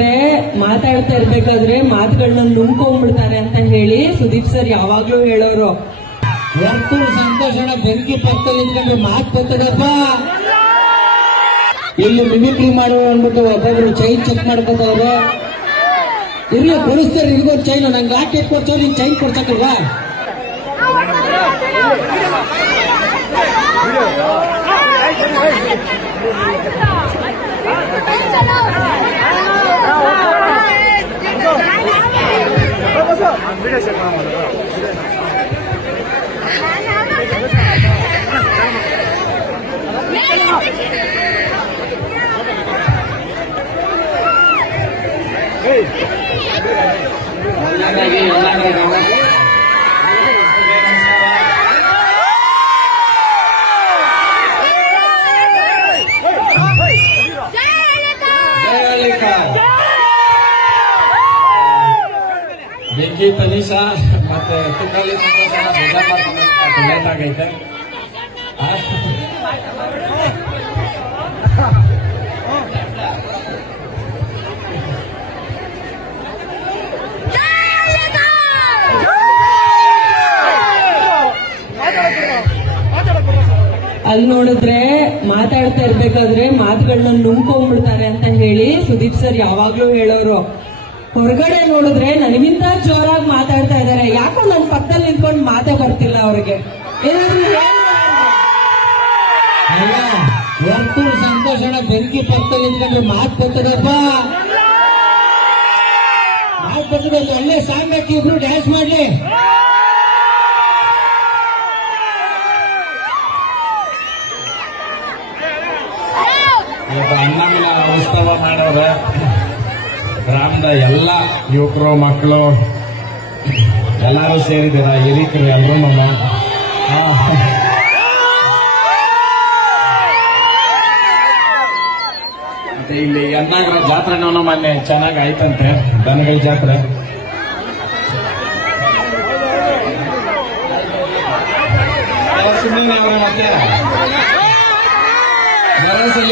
ನೋಡಿದ್ರೆ ಮಾತಾಡ್ತಾ ಇರ್ಬೇಕಾದ್ರೆ ಮಾತುಗಳನ್ನ ನುಂಗ್ಕೊಂಡ್ಬಿಡ್ತಾರೆ ಅಂತ ಹೇಳಿ ಸುದೀಪ್ ಸರ್ ಯಾವಾಗ್ಲೂ ಹೇಳೋರು ವರ್ತೂರು ಸಂತೋಷ ಬೆಂಕಿ ಪಕ್ಕದಲ್ಲಿ ಇದ್ಕೊಂಡು ಮಾತು ಬರ್ತದಪ್ಪ ಇಲ್ಲಿ ಮಿಮಿಕ್ರಿ ಮಾಡುವ ಅಂದ್ಬಿಟ್ಟು ಒಬ್ಬೊಬ್ರು ಚೈನ್ ಚೆಕ್ ಮಾಡ್ಕೋತವ್ರೆ ಇರ್ಲಿ ಕೊಡಿಸ್ತಾರೆ ಇರ್ಗೋ ಚೈನ್ ನಂಗೆ ಲಾಕೆಟ್ ಕೊಡ್ಸೋ ನಿಂಗೆ ಚೈನ್ ಕೊಡ್ಸಕ್ಕಲ್ವಾ ಬೆಂಕಿ ತನೀಶ ಮತ್ತೆ ತುಕಲಿ ಸಂತೋಷ ಬೇಜಾರ್ ಮಾಡ್ಕೊಂಡು ಲೇಟ್ ಆಗೈತೆ ಆ? ಅಲ್ಲಿ ನೋಡಿದ್ರೆ ಮಾತಾಡ್ತಾ ಇರ್ಬೇಕಾದ್ರೆ ಮಾತುಗಳನ್ನ ನುಂಗ್ಕೊಂಡ್ಬಿಡ್ತಾರೆ ಅಂತ ಹೇಳಿ ಸುದೀಪ್ ಸರ್ ಯಾವಾಗ್ಲೂ ಹೇಳೋರು. ಹೊರಗಡೆ ನೋಡಿದ್ರೆ ನನಗಿಂತ ಜೋರಾಗಿ ಮಾತಾಡ್ತಾ ಇದಾರೆ. ಯಾಕೋ ನನ್ನ ಪಕ್ಕದಲ್ಲಿ ನಿಂತ್ಕೊಂಡು ಮಾತೇ ಬರ್ತಿಲ್ಲ ಅವ್ರಿಗೆ. ಏನಾದ್ರು ವರ್ತೂರು ಸಂತೋಷಣ ಬೆಂಕಿ ಪಕ್ಕದಲ್ಲಿ ನಿಂತ್ಕೊಂಡ್ರೆ ಮಾತು ಬರ್ತದಪ್ಪ. ಮಾತು ಬರ್ತದೆ ಅಲ್ಲೇ ಒಳ್ಳೆ ಸಾಂಗ್ ಹಾಕಿ ಇಬ್ರು ಡ್ಯಾನ್ಸ್ ಮಾಡ್ಲಿ. ಅನ್ನಮಿಲ ಉತ್ಸವ ಮಾಡೋರೆ ಗ್ರಾಮದ ಎಲ್ಲ ಯುವಕರು ಮಕ್ಕಳು ಎಲ್ಲರೂ ಸೇರಿದ್ದೀರಾ? ಹಿರಿಕರು ಎಲ್ಲರೂ ನಮ್ಮ ಮತ್ತೆ ಇಲ್ಲಿ ಎನ್ನಾಗರ ಜಾತ್ರೆನೂ ಮೊನ್ನೆ ಚೆನ್ನಾಗಿ ಆಯ್ತಂತೆ, ದನಗಳ ಜಾತ್ರೆ. ಸುಮ್ಮನೆ ಮತ್ತೆ.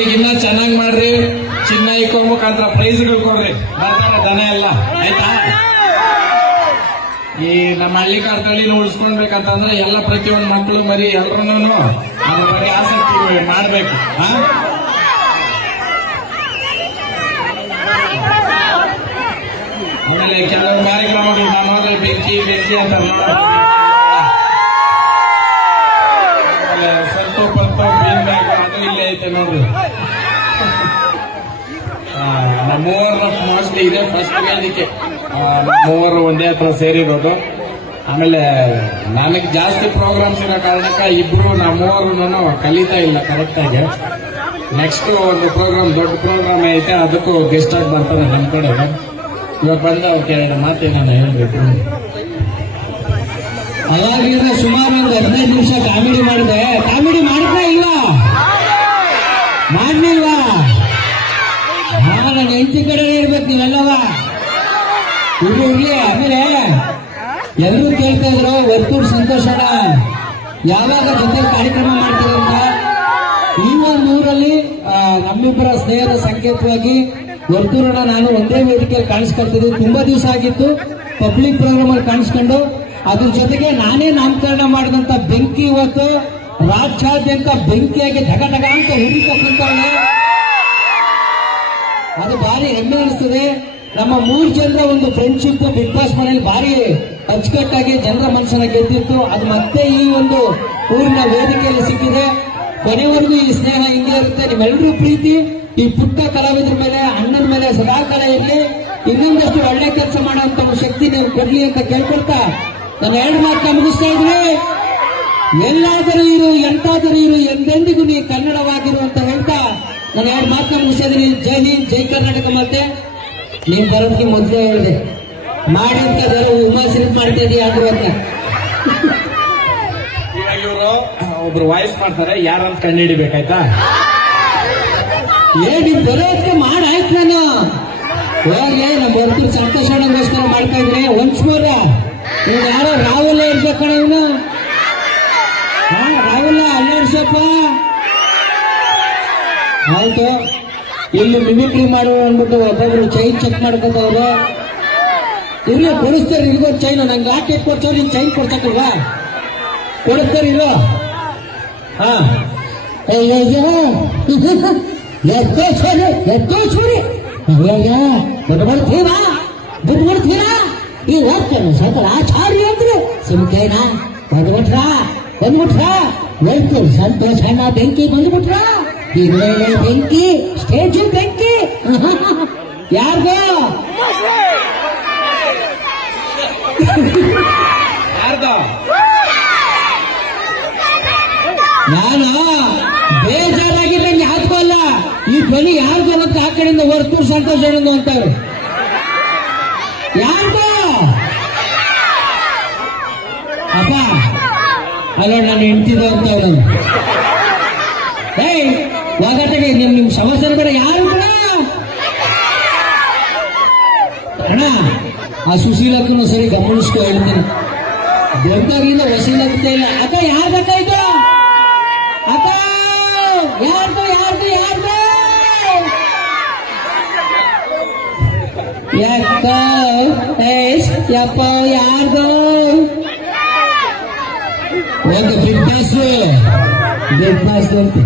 ಇನ್ನ ಚೆನ್ನಾಗಿ ಮಾಡ್ರಿ. ಚಿನ್ನ ಇಕ್ಕೋ ಮುಖಾಂತರ ಪ್ರೈಸ್ಗಳು ಕೊಡ್ರಿ. ಬರ್ತಾರೆ ದನ ಎಲ್ಲ. ಆಯ್ತಾ? ಈ ನಮ್ಮ ಹಳ್ಳಿ ಕಾರ್ತಳ್ಳಿನ ಉಳಿಸ್ಕೊಳ್ಬೇಕಂತಂದ್ರೆ ಎಲ್ಲ ಪ್ರತಿಯೊಂದು ಮಕ್ಕಳು ಮರಿ ಎಲ್ರೂ ಅದ್ರ ಬಗ್ಗೆ ಆಸಕ್ತಿ ಮಾಡ್ಬೇಕು. ಹಾ? ಆಮೇಲೆ ಕೆಲವು ಕಾರ್ಯಕ್ರಮಗಳು ನಾನು ಬೆಂಕಿ ಬೆಂಕಿ ಅಂತ ಪಲ್ಪ ಬೀನ್ ಇಲ್ಲೇ ಐತೆ ಇದೆ ಫಸ್ಟ್ ಒಂದೇ ಹತ್ರ ಸೇರಿರೋದು. ಆಮೇಲೆ ನನಗೆ ಜಾಸ್ತಿ ಪ್ರೋಗ್ರಾಮ್ಸ್ ಇರೋ ಕಾರಣಕ್ಕೆ ಇಬ್ರು ನಮ್ಮ ಮೂವರು ಕಲಿತಾ ಇಲ್ಲ ಕರೆಕ್ಟಾಗಿ ನೆಕ್ಸ್ಟ್ ಒಂದು ಪ್ರೋಗ್ರಾಮ್ ದೊಡ್ಡ ಪ್ರೋಗ್ರಾಮ್ ಐತೆ, ಅದಕ್ಕೂ ಗೆಸ್ಟ್ ಆಗಿ ಬರ್ತಾರೆ ನಮ್ಮ ಕಡೆ ಇವಾಗ ಬಂದ ಎರಡು ಮಾತು ನಾನು ಹೇಳ್ಬೇಕು. ಅದಾಗಿದ್ರೆ ಸುಮಾರು ಒಂದು ಹದಿನೈದು ನಿಮಿಷ ಕಾಮಿಡಿ ಮಾಡಿದೆ ಕಾಮಿಡಿ ಮಾಡ್ತಾ ಇಲ್ಲ ಮಾಡ್ಲಿಲ್ವಾ? ನಾನು ಹೆಂಡತಿ ಕಡೆ ಇರ್ಬೇಕು ನೀವೆಲ್ಲವ. ಇರ್ಲಿ ಇರ್ಲಿ. ಆಮೇಲೆ ಎಲ್ಲರೂ ಕೇಳ್ತಾ ಇದ್ರು, ವರ್ತೂರ್ ಸಂತೋಷನ ಯಾವಾಗ ಜೊತೆ ಕಾರ್ಯಕ್ರಮ ಮಾಡ್ತೀರಂತ ಈ ಊರಲ್ಲಿ ನಮ್ಮಿಬ್ಬರ ಸ್ನೇಹದ ಸಂಕೇತವಾಗಿ ವರ್ತೂರನ್ನ ನಾನು ಒಂದೇ ವೇದಿಕೆಯಲ್ಲಿ ಕಾಣಿಸ್ಕೊಳ್ತಿದ್ದೆ. ತುಂಬಾ ದಿವಸ ಆಗಿತ್ತು. ಪಬ್ಲಿಕ್ ಪ್ರೋಗ್ರಾಮ್ ಅಲ್ಲಿ ಕಾಣಿಸ್ಕೊಂಡು. ಅದ್ರ ಜೊತೆಗೆ ನಾನೇ ನಾಮಕರಣ ಮಾಡಿದಂತ ಬೆಂಕಿ ಇವತ್ತು. ರಾಜ್ಯಾದ್ಯಂತ ಬೆಂಕಿಯಾಗಿ ಢಗ ಢಗ ಅಂತ ಹುಡುಕ ಕುಂತವಳೆ ಅದು ಭಾರಿ ಹೆಮ್ಮೆ ಅನಿಸ್ತದೆ. ನಮ್ಮ ಮೂರು ಜನರ ಒಂದು ಫ್ರೆಂಡ್ಶಿಪ್ ಬಿಗ್ ಬಾಸ್ ಮನೇಲಿ ಭಾರಿ ಅಚ್ಚುಕಟ್ಟಾಗಿ ಜನರ ಮನಸ್ಸನ್ನ ಗೆದ್ದಿತ್ತು. ಅದು ಮತ್ತೆ ಈ ಒಂದು ಊರಿನ ವೇದಿಕೆಯಲ್ಲಿ ಸಿಕ್ಕಿದೆ. ಕೊನೆವರೆಗೂ ಈ ಸ್ನೇಹ ಹಿಂಗೆ ಇರುತ್ತೆ. ನಿಮ್ಮೆಲ್ಲರೂ ಪ್ರೀತಿ. ಈ ಪುಟ್ಟ ಕಲಾವಿದ್ರ ಮೇಲೆ, ಅಣ್ಣನ ಮೇಲೆ ಸದಾಕಾಲ ಇರಲಿ. ಇನ್ನೊಂದಷ್ಟು ಒಳ್ಳೆ ಕೆಲಸ ಮಾಡುವಂತ ಶಕ್ತಿ ನೀವು ಕೊಡ್ಲಿ ಅಂತ ಕೇಳ್ಕೊಳ್ತಾ ನಾನು ಎರಡು ಮಾತು ಮುಗಿಸ್ತಾ ಇದ್ರಿ ಎಲ್ಲಾದರೂ ಇರು, ಎಂತಾದರೂ ಇರು, ಎಂದೆಂದಿಗೂ ನೀ ಕನ್ನಡವಾಗಿರು ಅಂತ ಹೇಳ್ತಾ ನಾನು ಎರಡು ಮಾತು ಮುಗಿಸಿದ್ರಿ ಜೈ ಹಿಂದ್, ಜೈ ಕರ್ನಾಟಕ ಮತ್ತೆ ನೀನ್ ಬರೋದಕ್ಕೆ ಮೊದಲೇ ಹೇಳಿದೆ. ಮಾಡಿ ಅಂತ ಉಮಾ ಸಿರಿಪ್ ಮಾಡ್ತಾ ಇದೀಯ ಇವರು ಒಬ್ರು ವಾಯ್ಸ್ ಮಾಡ್ತಾರೆ ಯಾರಂತ ಕಂಡು ಹಿಡಿಬೇಕಾಯ್ತಾ? ಏ ನೀನ್ ಬರೋದಕ್ಕೆ ಮಾಡಾಯ್ತು ನಾನು. ಹೋಗ್ಲಿ, ನಮ್ಮ ಸಂತೋಷ ಅಣ್ಣಗೋಸ್ಕರ ಮಾಡ್ತಾ ಇದ್ರೆ. ಒನ್ಸ್ ಮೋರ ಇವ್ನು ಯಾರೋ ರಾಹುಲ್ ಇರ್ಬೇಕಣ ಇವನು. ರಾಹುಲ್ ಅಲ್ಲಾಡ್ಸಪ್ಪ. ಆಯ್ತು. ಇಲ್ಲಿ ಮಿಮಿಕ್ರಿ ಮಾಡುವ ಅಂದ್ಬಿಟ್ಟು ಒಬ್ಬೊಬ್ರು ಚೈನ್ ಚೆಕ್ ಮಾಡ್ಕೋತವ್ರು. ಇರ್ಲಿ, ಕೊಡಿಸ್ತಾರೆ ಇರ್ಬೋದು ಚೈನ್ ನಂಗೆ ಯಾಕೆ ಕೊಡ್ತಾರೆ ನೀನ್ ಚೈನ್ ಕೊಡ್ಸಕ್ಕಲ್ವಾ? ಕೊಡಿಸ್ತಾರೆ ಇರೋ ಹಾ. ಅಯ್ಯಯ್ಯ ಎಷ್ಟೋ ಸರಿ ಎಷ್ಟೋ ಸರಿ ಅಯ್ಯಯ್ಯ ದುಡ್ಡು ಬರ್ತೀರಾ ದುಡ್ಡು ಬರ್ತೀರಾ ಈ ಹೋಗ್ತಾನೆ ಸಕಲ ಆಚಾರ್ಯ ಅಂದ್ರೆ ಸುಮ್ಕೇನಾ ಬಂದ್ಬಿಟ್ರ ಬಂದ್ಬಿಟ್ರ ಎಷ್ಟು ಸಂತೋಷ ಅಣ್ಣ ಬೆಂಕಿ ಬಂದ್ಬಿಟ್ರ ಈಗಲೇ ಬೆಂಕಿ ಸ್ಟೇಜ್ ಬೆಂಕಿ ಯಾರ್ಗೋ ಯಾರ್ದು ನಾನು ಬೇಜಾರಾಗಿದ್ರೆ ಯಾಕೋ ಅಲ್ಲ ಈ ಧ್ವನಿ ಯಾರು ಬರುತ್ತೆ ಆ ಕಡೆಯಿಂದ ಹೊರತು ಸಂತೋಷ ಏನೋ ಅಂತಾರೆ. ಯಾರ್ದು? ಅಪ್ಪ, ಅಲ್ಲ, ನಾನು ಹೆಂಡ್ತಿದ್ದು ಅಂತ ನಾನು ಏಯ್ ಒಗಟಿಗೆ ನಿಮ್ ನಿಮ್ ಸಮಸ್ಯೆ ಬೇಡ, ಯಾರು ಅಣ್ಣ, ಆ ಸುಶೀಲಕ್ಕೂ ಸರಿ ಗಮನಿಸ್ಕೊ, ಹೇಳ್ತೀನಿ. ದೊಡ್ಡಾಗ್ಲಿಂದ ವಸೀಲಕ್ಕೆ ಇಲ್ಲ. ಅಪ್ಪ ಯಾರು ಬೇಕಾಯ್ತು ಏಸ್ ಯಪ್ಪ ಯಾರ್ದು ಒಂದು ಬಿಗ್ ಬಾಸ್ ಬಿಗ್ ಬಾಸ್ ಅಂತ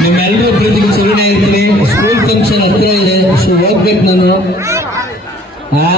ನಿಮ್ಮೆಲ್ಲರೂ ಪ್ರೀತಿಗೆ ಸುರುಣ ಇರ್ತೀನಿ ಸ್ಕೂಲ್ ಫಂಕ್ಷನ್ ಹತ್ರ ಇದೆ ಸೊ ಹೋಗ್ಬೇಕು ನಾನು ಆ